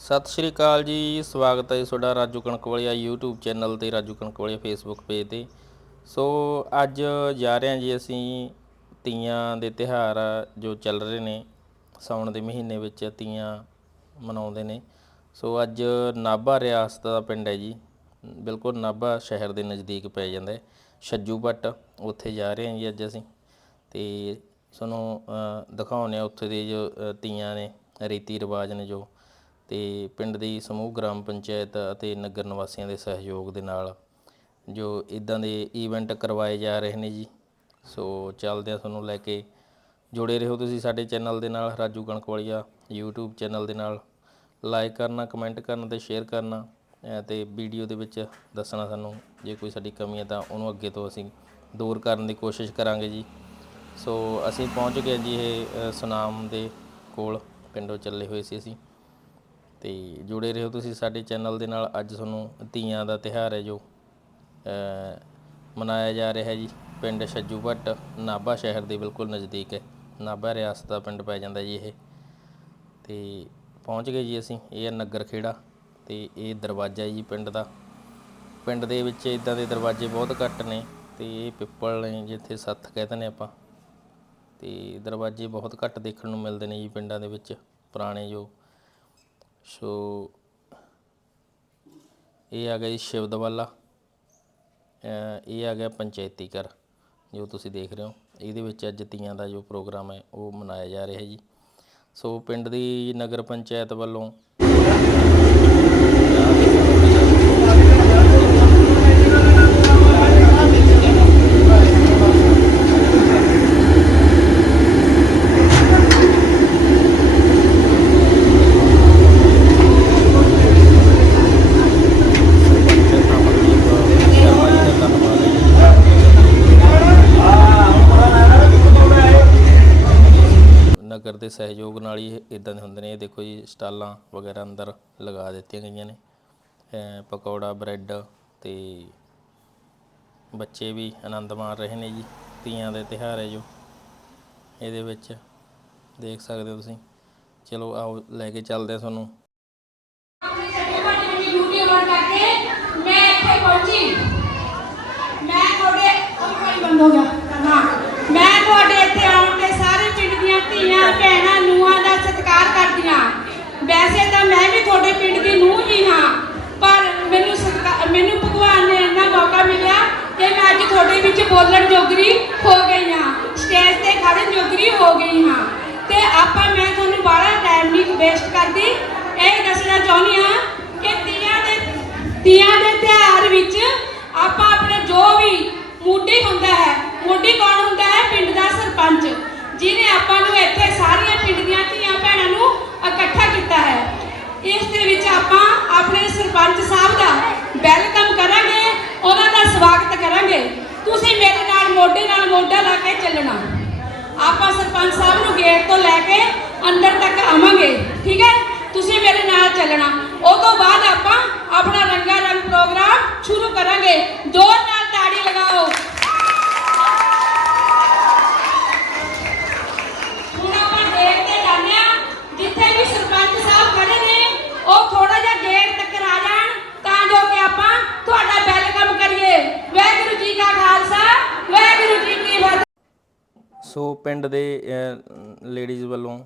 ਸਤਿ ਸ਼੍ਰੀ ਅਕਾਲ ਜੀ ਸਵਾਗਤ ਹੈ ਜੀ ਤੁਹਾਡਾ ਰਾਜੂ ਕਣਕਵਾਲੀਆ YouTube ਚੈਨਲ ਤੇ ਰਾਜੂ ਕਣਕਵਾਲੀਆ Facebook ਪੇਜ ਤੇ। ਸੋ ਅੱਜ ਜਾ ਰਹੇ ਹਾਂ ਜੀ ਅਸੀਂ ਤੀਆਂ ਦੇ ਤਿਹਾਰ ਜੋ ਚੱਲ ਰਹੇ ਨੇ ਸਾਉਣ ਦੇ ਮਹੀਨੇ ਵਿੱਚ ਤੀਆਂ ਮਨਾਉਂਦੇ ਨੇ। ਸੋ ਅੱਜ ਨਾਭਾ ਰਿਆਸਤ ਦਾ ਪਿੰਡ ਹੈ ਜੀ ਬਿਲਕੁਲ ਨਾਭਾ ਸ਼ਹਿਰ ਦੇ ਨਜ਼ਦੀਕ ਪੈ ਜਾਂਦਾ ਹੈ ਛੱਜੂ ਭੱਟ ਉੱਥੇ ਜਾ ਰਹੇ ਹਾਂ ਜੀ ਅੱਜ ਅਸੀਂ। ਤੇ ਤੁਹਾਨੂੰ ਅ, ਦਿਖਾਉਂਦੇ ਆ ਉੱਥੇ ਦੇ ਜੋ ਤੀਆਂ ਨੇ ਰੀਤੀ ਰਿਵਾਜ ਨੇ ਜੋ ਤੇ ਪਿੰਡ ਦੀ ਸਮੂਹ ਗ੍ਰਾਮ ਪੰਚਾਇਤ ਅਤੇ ਨਗਰ ਨਿਵਾਸੀਆਂ ਦੇ ਸਹਿਯੋਗ ਦੇ ਨਾਲ ਜੋ ਇਦਾਂ ਦੇ ਈਵੈਂਟ ਕਰਵਾਏ ਜਾ ਰਹੇ ਨੇ ਜੀ। ਸੋ ਚੱਲਦੇ ਆ ਤੁਹਾਨੂੰ ਲੈ ਕੇ ਜੁੜੇ ਰਹੋ ਤੁਸੀਂ ਸਾਡੇ ਚੈਨਲ ਦੇ ਨਾਲ ਰਾਜੂ ਕਣਕਵਾਲੀਆ YouTube ਚੈਨਲ ਦੇ ਨਾਲ। ਲਾਈਕ ਕਰਨਾ ਕਮੈਂਟ ਕਰਨਾ ਤੇ ਸ਼ੇਅਰ ਕਰਨਾ ਅ, ਤੇ ਵੀਡੀਓ ਦੇ ਵਿੱਚ ਦੱਸਣਾ ਸਾਨੂੰ। ਜੇ ਕੋਈ ਸਾਡੀ ਕਮੀ ਹੈ ਤਾਂ ਉਹਨੂੰ ਅੱਗੇ ਤੋਂ ਅਸੀਂ ਦੂਰ ਕਰਨ ਦੀ ਕੋਸ਼ਿਸ਼ ਕਰਾਂਗੇ ਜੀ। ਸੋ ਅਸੀਂ ਪਹੁੰਚ ਗਏ ਜੀ ਇਹ ਸੁਨਾਮ ਦੇ ਕੋਲ ਪਿੰਡੋਂ ਚੱਲੇ ਹੋਏ ਸੀ ਅਸੀਂ। ਤੇ ਜੁੜੇ ਰਹੋ ਤੁਸੀਂ ਸਾਡੇ ਚੈਨਲ ਦੇ ਨਾਲ। ਅੱਜ ਤੁਹਾਨੂੰ ਤੀਆਂ ਦਾ ਤਿਹਾਰ ਹੈ ਜੋ ਮਨਾਇਆ ਜਾ ਰਿਹਾ ਜੀ। ਪਿੰਡ ਛੱਜੂ ਭੱਟ, ਨਾਭਾ ਸ਼ਹਿਰ ਦੇ ਬਿਲਕੁਲ ਨਜ਼ਦੀਕ ਹੈ। ਨਾਭਾ ਰਿਆਸਤ ਦਾ ਪਿੰਡ ਪੈ ਜਾਂਦਾ ਜੀ ਇਹ। ਤੇ ਪਹੁੰਚ ਗਏ ਜੀ ਅਸੀਂ, ਇਹ ਹੈ ਨਗਰ ਖੇੜਾ। ਤੇ ਇਹ ਦਰਵਾਜ਼ਾ ਜੀ ਪਿੰਡ ਦਾ। ਪਿੰਡ ਦੇ ਵਿੱਚ ਇਦਾਂ ਦੇ ਦਰਵਾਜ਼ੇ ਬਹੁਤ ਘੱਟ ਨੇ ਤੇ ਇਹ ਪਿੱਪਲ ਨੇ ਜਿੱਥੇ ਸੱਥ ਕਹਿੰਦੇ ਨੇ ਆਪਾਂ। ਤੇ ਦਰਵਾਜ਼ੇ ਬਹੁਤ ਘੱਟ ਦੇਖਣ ਨੂੰ ਮਿਲਦੇ ਨੇ ਜੀ ਪਿੰਡਾਂ ਦੇ ਵਿੱਚ, ਪੁਰਾਣੇ ਜੋ ਸੋ ਇਹ ਆ ਗਿਆ ਜੀ ਸ਼ਿਵਦਵਾਲਾ ਅ, ਇਹ ਆ ਗਿਆ ਪੰਚਾਇਤੀ ਘਰ ਜੋ ਤੁਸੀਂ ਦੇਖ ਰਹੇ ਹੋ। ਇਹਦੇ ਵਿੱਚ ਅੱਜ ਤੀਆਂ ਦਾ ਜੋ ਪ੍ਰੋਗਰਾਮ ਹੈ ਉਹ ਮਨਾਇਆ ਜਾ ਰਿਹਾ ਜੀ। ਸੋ ਪਿੰਡ ਦੀ ਨਗਰ ਪੰਚਾਇਤ ਵੱਲੋਂ ਦੇ ਸਹਿਯੋਗ ਨਾਲ ਹੀ ਇਦਾਂ ਦੇ ਹੁੰਦੇ ਨੇ। ਇਹ ਦੇਖੋ ਜੀ, ਸਟਾਲਾਂ ਵਗੈਰਾ ਅੰਦਰ ਲਗਾ ਦਿੱਤੀਆਂ ਗਈਆਂ ਨੇ। ਪਕੌੜਾ, ਬ੍ਰੈਡ ਤੇ ਬੱਚੇ ਵੀ ਆਨੰਦ ਮਾਣ ਰਹੇ ਨੇ ਜੀ, ਤੀਆਂ ਦੇ ਤਿਉਹਾਰ ਹੈ ਜੋ। ਇਹਦੇ ਵਿੱਚ ਦੇਖ ਸਕਦੇ ਹੋ ਤੁਸੀਂ। ਚਲੋ ਆਓ, ਲੈ ਕੇ ਚੱਲਦੇ ਆ ਤੁਹਾਨੂੰ। ਮੈਂ ਇੱਥੇ ਪਹੁੰਚੀ। ਮੈਂ ਤੁਹਾਡੇ ਅੱਖਾਂ ਬੰਦ ਹੋ ਗਿਆ ਹਾਂ ਮੈਂ ਤੁਹਾਡੇ ਇੱਥੇ ਆਉਣ ਤੇ ਸਾਰੇ ਪਿੰਡ ਦੀਆਂ ਧੀਆਂ ਭੈਣਾਂ ਨੂੰਹਾਂ ਦਾ ਸਤਿਕਾਰ ਕਰਦੀਆਂ ਵੈਸੇ ਤਾਂ ਮੈਂ ਵੀ ਤੁਹਾਡੇ ਪਿੰਡ ਦੀ ਨੂੰਹ ਹੀ ਹਾਂ ਪਰ ਮੈਨੂੰ ਸਤਿਕਾ- ਮੈਨੂੰ ਭਗਵਾਨ ਨੇ ਇੰਨਾ ਮੌਕਾ ਮਿਲਿਆ ਕਿ ਮੈਂ ਅੱਜ ਤੁਹਾਡੇ ਵਿੱਚ ਬੋਲਣ ਜੋਗਰੀ ਹੋ ਗਈ ਹਾਂ ਸਟੇਜ ਤੇ ਖੜਨ ਜੋਗਰੀ ਹੋ ਗਈ ਹਾਂ ਤੇ ਆਪਾਂ, ਮੈਂ ਤੁਹਾਨੂੰ ਬਾਹਲਾ ਟਾਈਮ ਨਹੀਂ ਵੇਸਟ ਕਰਦੀ। ਇਹ ਦੱਸਣਾ ਚਾਹੁੰਦੀ ਹਾਂ ਕਿ ਤੀਆਂ ਦੇ ਤੀਆਂ ਦੇ ਤਿਉਹਾਰ ਵਿੱਚ ਆਪਾਂ ਆਪਣੇ ਜੋ ਵੀ ਮੋਢੀ ਹੁੰਦਾ ਹੈ ਮੋਢੀ ਕੌਣ ਹੁੰਦਾ ਹੈ? ਪਿੰਡ ਦਾ ਸਰਪੰਚ ਜਿਨੇ ਆਪਾਂ ਨੂੰ ਇੱਥੇ ਸਾਰੀਆਂ ਪਿੰਡ ਦੀਆਂ ਧੀਆਂ ਭੈਣਾਂ ਨੂੰ ਇਕੱਠਾ ਕੀਤਾ ਹੈ। ਇਸ ਦੇ ਵਿੱਚ ਆਪਾਂ ਆਪਣੇ ਸਰਪੰਚ ਸਾਹਿਬ ਦਾ ਵੈਲਕਮ ਕਰਾਂਗੇ ਉਹਨਾਂ ਦਾ ਸਵਾਗਤ ਕਰਾਂਗੇ ਤੁਸੀਂ ਮੇਰੇ ਨਾਲ ਮੋਢੇ ਨਾਲ ਮੋਢਾ ਲਾ ਕੇ ਚੱਲਣਾ। ਆਪਾਂ ਸਰਪੰਚ ਸਾਹਿਬ ਨੂੰ ਗੇਟ ਤੋਂ ਲੈ ਕੇ ਅੰਦਰ ਤੱਕ ਆਵਾਂਗੇ, ਠੀਕ ਹੈ? ਤੁਸੀਂ ਮੇਰੇ ਨਾਲ ਚੱਲਣਾ। ਉਹ ਤੋਂ ਬਾਅਦ ਆਪਾਂ ਆਪਣਾ ਰੰਗਾ ਰੰਗ ਪ੍ਰੋਗਰਾਮ ਸ਼ੁਰੂ ਕਰਾਂਗੇ। ਜ਼ੋਰ ਨਾਲ ਤਾੜੀ ਲਗਾਓ ਹੁਣ ਆਪਾਂ ਗੇਟ ਤੇ ਜਾਂਦੇ ਆ ਜਿੱਥੇ ਵੀ ਸਰਪੰਚ ਸਾਹਿਬ ਖੜੇ ਨੇ ਉਹ ਥੋੜਾ ਜਿਹਾ ਗੇਟ ਤੱਕ ਆ ਜਾਣ ਤਾਂ ਜੋ ਕਿ ਆਪਾਂ ਤੁਹਾਡਾ ਵੈਲਕਮ ਕਰੀਏ ਵਾਹਿਗੁਰੂ ਜੀ ਕਾ ਖਾਲਸਾ ਵਾਹਿਗੁਰੂ ਜੀ ਕੀ ਫਤਿਹ ਸੋ ਪਿੰਡ ਦੇ ਲੇਡੀਜ਼ ਵੱਲੋਂ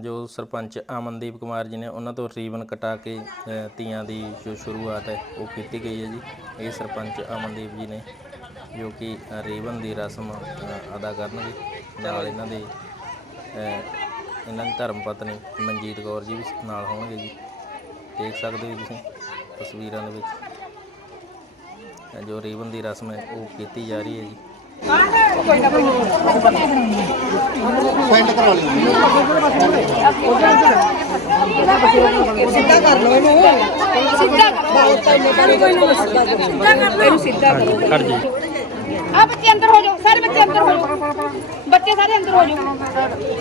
ਜੋ ਸਰਪੰਚ ਅਮਨਦੀਪ ਕੁਮਾਰ ਜੀ ਨੇ ਉਹਨਾਂ ਤੋਂ ਰੀਬਨ ਕਟਾ ਕੇ ਅ, ਤੀਆਂ ਦੀ ਜੋ ਸ਼ੁਰੂਆਤ ਹੈ ਉਹ ਕੀਤੀ ਗਈ ਹੈ ਜੀ। ਇਹ ਸਰਪੰਚ ਅਮਨਦੀਪ ਜੀ ਨੇ ਜੋ ਕਿ ਅ, ਰੀਬਨ ਦੀ ਰਸਮ ਅਦਾ ਕਰਨਗੇ। ਨਾਲ ਇਹਨਾਂ ਦੇ ਇਹਨਾਂ ਦੀ ਧਰਮ ਪਤਨੀ ਮਨਜੀਤ ਕੌਰ ਜੀ ਵੀ ਨਾਲ ਹੋਣਗੇ ਜੀ। ਦੇਖ ਸਕਦੇ ਹੋ ਤੁਸੀਂ ਤਸਵੀਰਾਂ ਦੇ ਵਿੱਚ। ਜੋ ਰੀਬਨ ਦੀ ਰਸਮ ਹੈ ਉਹ ਕੀਤੀ ਜਾ ਰਹੀ ਹੈ ਜੀ। ਕਰ ਜੀ ਆ ਬੱਚੇ ਅੰਦਰ ਹੋ ਜਾਓ ਸਾਰੇ ਬੱਚੇ ਅੰਦਰ ਹੋ ਜਾਓ। ਬੱਚੇ ਸਾਰੇ ਅੰਦਰ ਹੋ ਜਾਓ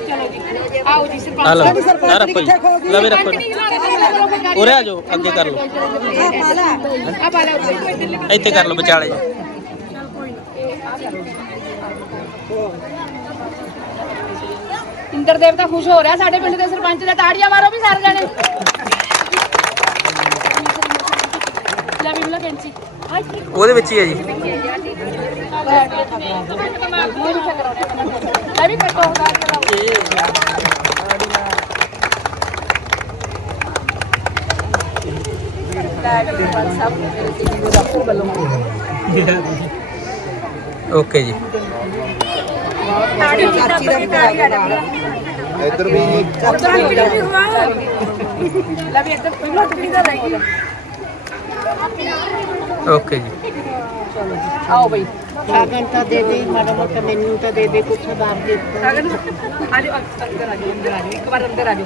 ਚਲੋ ਜੀ ਆਓ ਜੀ ਸਰਪੰਚ ਹਲੋ ਆ ਰੱਖੋ ਜੀ ਲਵੇ ਰੱਖੋ ਜੀ ਉਰੇ ਆ ਜਾਓ ਅੱਗੇ ਕਰ ਲਓ। ਆ ਇੱਥੇ ਕਰ ਲਓ ਵਿਚਾਲੇ। ਇੰਦਰਦੇਵ ਤਾਂ ਖੁਸ਼ ਹੋ ਰਿਹਾ ਸਾਡੇ ਪਿੰਡ ਦੇ ਸਰਪੰਚ ਦਾ ਤਾੜੀਆਂ ਮਾਰੋ ਵੀ ਸਾਰੇ ਜਾਣੇ। ਉਹਦੇ ਵਿੱਚ ਹੀ ਹੈ ਜੀ। ਓਕੇ ਜੀ। ਗਾਲ ਚਲਾਓ ਓਕੇ ਜੀ ਇੱਧਰ ਵੀ ਲੈ ਵੀ ਇੱਧਰ ਪਹਿਲਾਂ ਟੁਕੜੀ ਦਾ ਰਹਿ ਗਈ ਓਕੇ ਜੀ। ਆਓ ਬਈ। ਸਾਗਨ ਤਾਂ ਦੇ ਦੇ ਮਾੜਾ ਮੋਟਾ ਮੈਨੂੰ ਤਾਂ ਦੇ ਦੇ ਕੁਛ ਬਾਹਰ ਦੇ ਸਾਗਨ ਆ ਜਾਓ ਅੰਦਰ ਆ ਜਾਓ ਅੰਦਰ ਆ ਜਾਓ ਇੱਕ ਵਾਰ ਅੰਦਰ ਆ ਜਾਓ।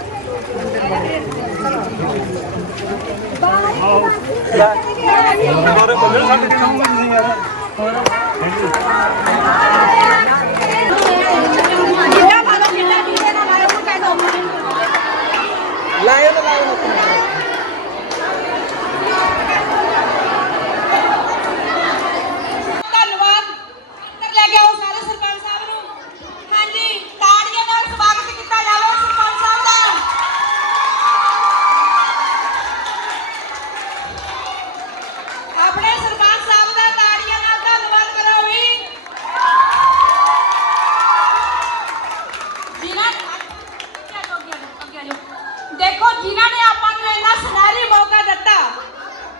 ਜਿੰਨਾ ਮਾਲੋ ਜਿੰਨਾ ਕਿਸੇ ਨਾਲ ਆਇਆ ਉਹ ਕਹਿ ਦੋ ਲਾਇਓ ਤਾਂ ਲਾਇਓ ਧੰਨਵਾਦ ਅੰਦਰ ਲੈ ਕੇ ਆਓ ਸਾਰੇ ਸਰਪੰਚ ਸਾਹਿਬ ਨੂੰ ਹਾਂਜੀ ਤਾੜੀਆਂ ਨਾਲ ਸਵਾਗਤ ਕੀਤਾ ਜਾਵੇ ਸਰਪੰਚ ਸਾਹਿਬ ਦਾ ਆਪਣੇ ਸਰਪੰਚ ਸਾਹਿਬ ਦਾ ਤਾੜੀਆਂ ਨਾਲ ਧੰਨਵਾਦ ਕਰੋ ਵੀ ਜਿਨ੍ਹਾਂ ਅੱਗੇ ਆ ਜਾਓ, ਅੱਗੇ ਆ ਜਾਓ, ਅੱਗੇ ਆ ਜਾਓ। ਦੇਖੋ ਜਿਨ੍ਹਾਂ ਨੇ ਆਪਾਂ ਨੂੰ ਇੰਨਾ ਸੁਨਹਿਰੀ ਮੌਕਾ ਦਿੱਤਾ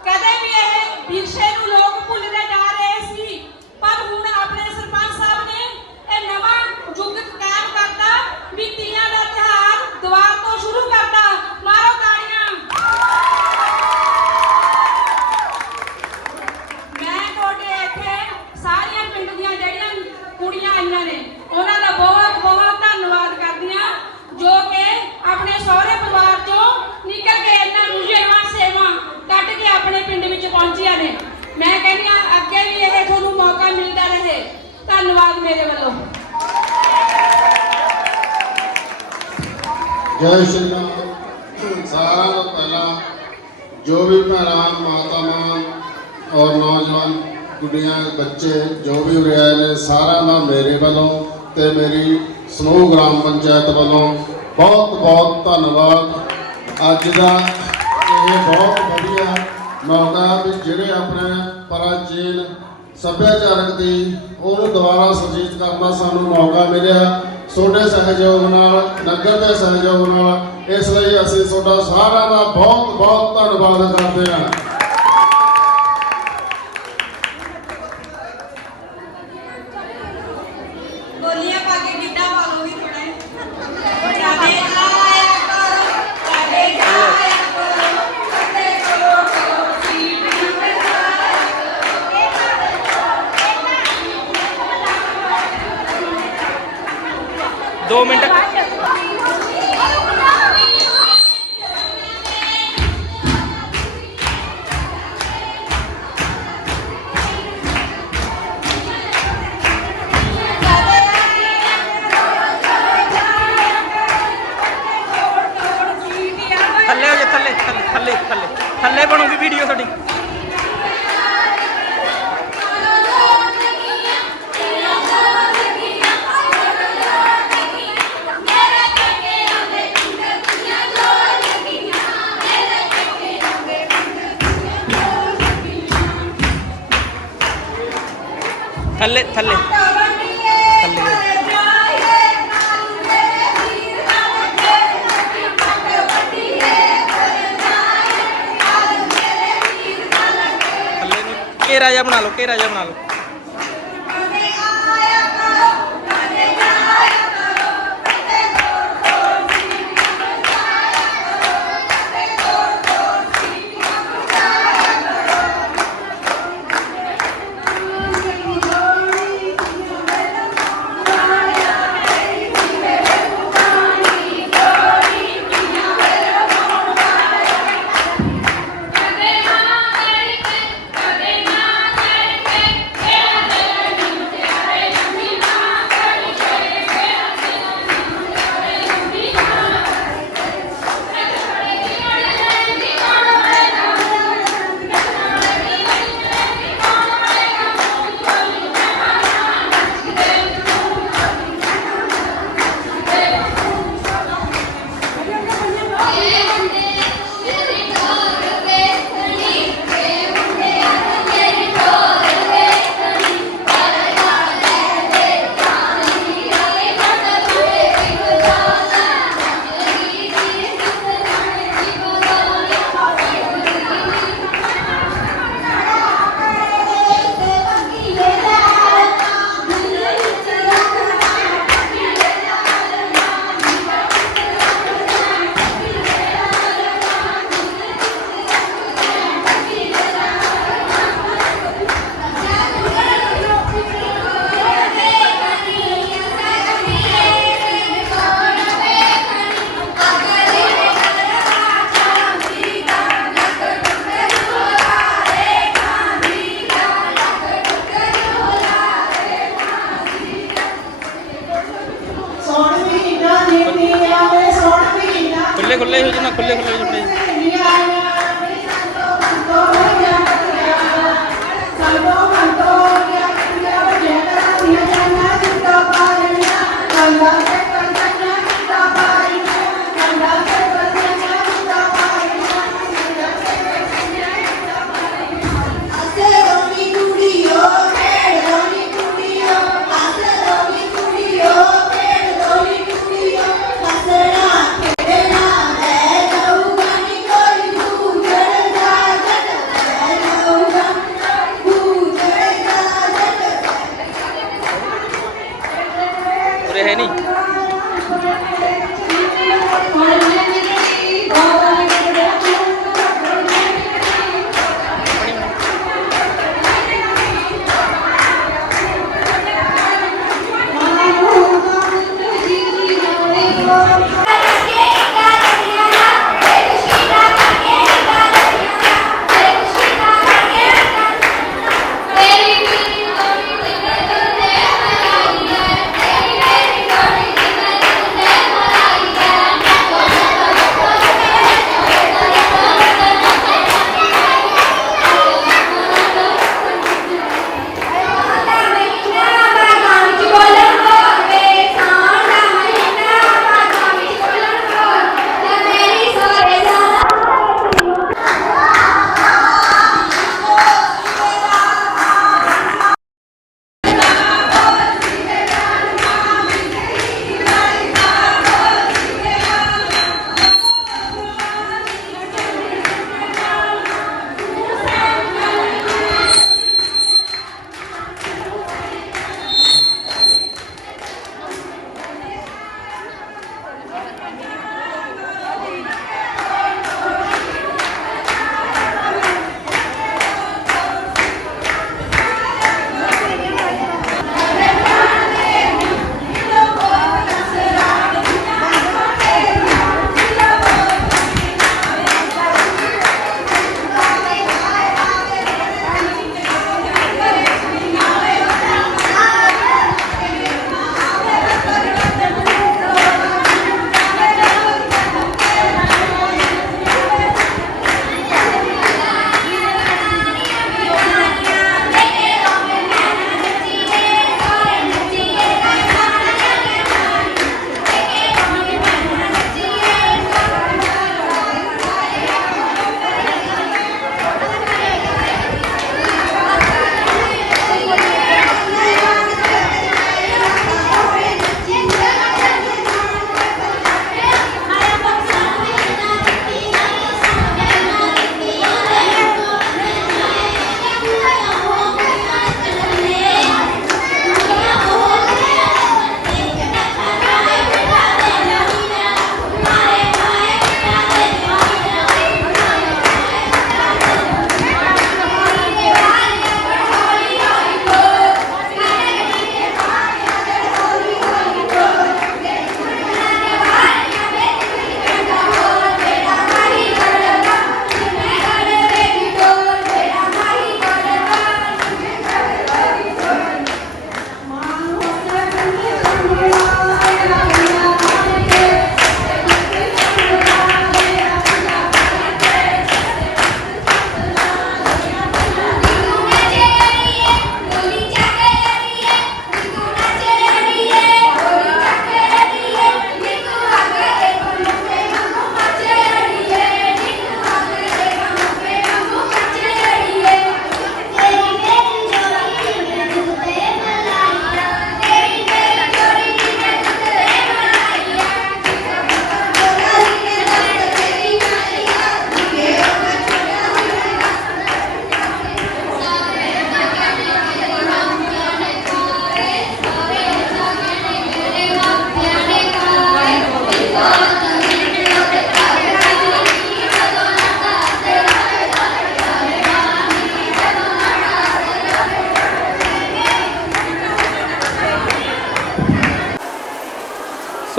ਕਦੇ ਵੀ ਇਹ ਵਿਰਸੇ ਨੂੰ ਲੋਕ ਭੁੱਲਦੇ ਜਾ ਰਹੇ ਸੀ ਪਰ ਹੁਣ ਆਪਣੇ ਸਰਪੰਚ ਸਾਹਿਬ ਨੇ ਇਹ ਨਵਾਂ ਯੁੱਗ ਕਾਇਮ ਕਰਤਾ ਵੀ ਤੀਆਂ ਦਾ ਤਿਉਹਾਰ ਦੁਬਾਰ ਤੋਂ ਸ਼ੁਰੂ ਕਰਤਾ ਮਾਰੋ ਤਾੜੀਆਂ ਮੈਂ ਤੁਹਾਡੇ ਇੱਥੇ ਸਾਰੀਆਂ ਪਿੰਡ ਦੀਆਂ ਜਿਹੜੀਆਂ ਕੁੜੀਆਂ ਆਈਆਂ ਨੇ ਉਹਨਾਂ ਦਾ ਬਹੁਤ ਬਹੁਤ ਧੰਨਵਾਦ ਕਰਦੀ ਹਾਂ ਜੋ ਕਿ ਆਪਣੇ ਸਹੁਰੇ ਪਰਿਵਾਰ ਚੋਂ ਨਿਕਲ ਕੇ ਇਹਨਾਂ ਮੁਝੇਵਾਂ ਸੇਵਾ ਕੱਢ ਕੇ ਆਪਣੇ ਪਿੰਡ ਵਿੱਚ ਪਹੁੰਚੀਆਂ ਨੇ ਮੈਂ ਕਹਿੰਦੀ ਹਾਂ ਅੱਗੇ ਵੀ ਇਹ ਤੁਹਾਨੂੰ ਮੌਕਾ ਮਿਲਦਾ ਰਹੇ ਧੰਨਵਾਦ ਮੇਰੇ ਵੱਲੋਂ ਜੈ ਸ਼੍ਰੀ ਰਾਮ। ਸਾਰਿਆਂ ਤੋਂ ਪਹਿਲਾਂ ਜੋ ਵੀ ਭੈਣਾਂ ਮਾਤਾਵਾਂ ਔਰ ਨੌਜਵਾਨ ਕੁੜੀਆਂ, ਬੱਚੇ ਜੋ ਵੀ ਉਰੇ ਨੇ, ਸਾਰਿਆਂ ਦਾ ਮੇਰੇ ਵੱਲੋਂ ਤੇ ਮੇਰੀ ਸਮੂਹ ਗ੍ਰਾਮ ਪੰਚਾਇਤ ਵੱਲੋਂ ਬਹੁਤ ਬਹੁਤ ਧੰਨਵਾਦ। ਅੱਜ ਦਾ ਇਹ ਬਹੁਤ ਵਧੀਆ ਮੌਕਾ ਵੀ ਜਿਹੜੇ ਆਪਣੇ ਪ੍ਰਾਚੀਨ ਸੱਭਿਆਚਾਰਕ ਦੀ ਉਹਨੂੰ ਦੁਬਾਰਾ ਸੁਰਜੀਤ ਕਰਨ ਦਾ ਸਾਨੂੰ ਮੌਕਾ ਮਿਲਿਆ। ਤੁਹਾਡੇ ਸਹਿਯੋਗ ਨਾਲ, ਨਗਰ ਦੇ ਸਹਿਯੋਗ ਨਾਲ ਇਸ ਲਈ ਅਸੀਂ ਤੁਹਾਡਾ ਸਾਰਿਆਂ ਦਾ ਬਹੁਤ ਬਹੁਤ ਧੰਨਵਾਦ ਕਰਦੇ ਹਾਂ। ਥੱਲੇ ਥੱਲੇ। ਥੱਲੇ ਥੱਲੇ ਨੂੰ ਘੇਰਾ ਜਿਹਾ ਬਣਾ ਲਓ ਘੇਰਾ ਜਿਹਾ ਬਣਾ ਲਓ। Obrigado.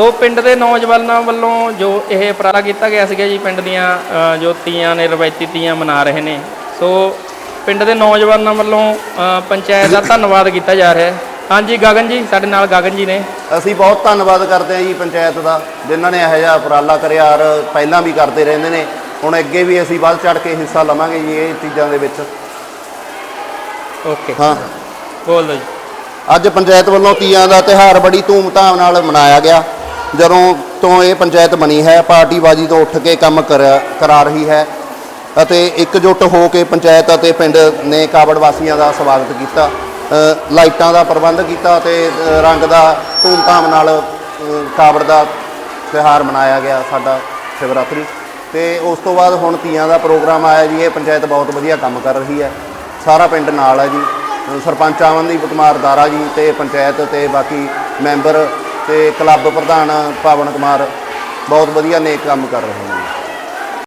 ਸੋ ਪਿੰਡ ਦੇ ਨੌਜਵਾਨਾਂ ਵੱਲੋਂ ਜੋ ਇਹ ਉਪਰਾਲਾ ਕੀਤਾ ਗਿਆ ਸੀਗਾ ਜੀ ਪਿੰਡ ਦੀਆਂ ਜੋ ਤੀਆਂ ਨੇ ਰਵਾਇਤੀ ਤੀਆਂ ਮਨਾ ਰਹੇ ਨੇ। ਸੋ ਪਿੰਡ ਦੇ ਨੌਜਵਾਨਾਂ ਵੱਲੋਂ ਪੰਚਾਇਤ ਦਾ ਧੰਨਵਾਦ ਕੀਤਾ ਜਾ ਰਿਹਾ ਹੈ। ਹਾਂਜੀ ਗਗਨ ਜੀ ਸਾਡੇ ਨਾਲ ਗਗਨ ਜੀ ਨੇ। ਅਸੀਂ ਬਹੁਤ ਧੰਨਵਾਦ ਕਰਦੇ ਹਾਂ ਜੀ ਪੰਚਾਇਤ ਦਾ ਜਿਨ੍ਹਾਂ ਨੇ ਇਹੋ ਜਿਹਾ ਉਪਰਾਲਾ ਕਰਿਆ ਔਰ ਪਹਿਲਾਂ ਵੀ ਕਰਦੇ ਰਹਿੰਦੇ ਨੇ। ਹੁਣ ਅੱਗੇ ਵੀ ਅਸੀਂ ਵੱਧ ਚੜ ਕੇ ਹਿੱਸਾ ਲਵਾਂਗੇ ਜੀ ਇਹ ਚੀਜ਼ਾਂ ਦੇ ਵਿੱਚ। ਓਕੇ। ਹਾਂ। ਬੋਲ ਦਿਓ ਜੀ। ਅੱਜ ਪੰਚਾਇਤ ਵੱਲੋਂ ਤੀਆਂ ਦਾ ਤਿਹਾਰ ਬੜੀ ਧੂਮ-ਧਾਮ ਨਾਲ ਮਨਾਇਆ ਗਿਆ। ਜਦੋਂ ਤੋਂ ਇਹ ਪੰਚਾਇਤ ਬਣੀ ਹੈ, ਪਾਰਟੀਬਾਜ਼ੀ ਤੋਂ ਉੱਠ ਕੇ ਕੰਮ ਕਰਿਆ- ਕਰਾ ਰਹੀ ਹੈ ਅਤੇ ਇਕਜੁੱਟ ਹੋ ਕੇ ਪੰਚਾਇਤ ਅਤੇ ਪਿੰਡ ਨੇ ਕਾਬੜ ਵਾਸੀਆਂ ਦਾ ਸਵਾਗਤ ਕੀਤਾ ਲਾਈਟਾਂ ਦਾ ਪ੍ਰਬੰਧ ਕੀਤਾ ਅਤੇ ਰੰਗ ਦਾ ਧੂਮ-ਧਾਮ ਨਾਲ ਕਾਬੜ ਦਾ ਤਿਹਾਰ ਮਨਾਇਆ ਗਿਆ ਸਾਡਾ ਸ਼ਿਵਰਾਤਰੀ। ਤੇ ਉਸ ਤੋਂ ਬਾਅਦ ਹੁਣ ਤੀਆਂ ਦਾ ਪ੍ਰੋਗਰਾਮ ਆਇਆ ਜੀ, ਇਹ ਪੰਚਾਇਤ ਬਹੁਤ ਵਧੀਆ ਕੰਮ ਕਰ ਰਹੀ ਹੈ। ਸਾਰਾ ਪਿੰਡ ਨਾਲ ਹੈ ਜੀ ਸਰਪੰਚ ਅਮਨਦੀਪ ਕੁਮਾਰ ਦਾਰਾ ਜੀ ਤੇ ਪੰਚਾਇਤ ਤੇ ਬਾਕੀ ਮੈਂਬਰ ਤੇ ਕਲੱਬ ਪ੍ਰਧਾਨ ਪਾਵਨ ਕੁਮਾਰ ਬਹੁਤ ਵਧੀਆ ਨੇਕ ਕੰਮ ਕਰ ਰਹੇ ਨੇ।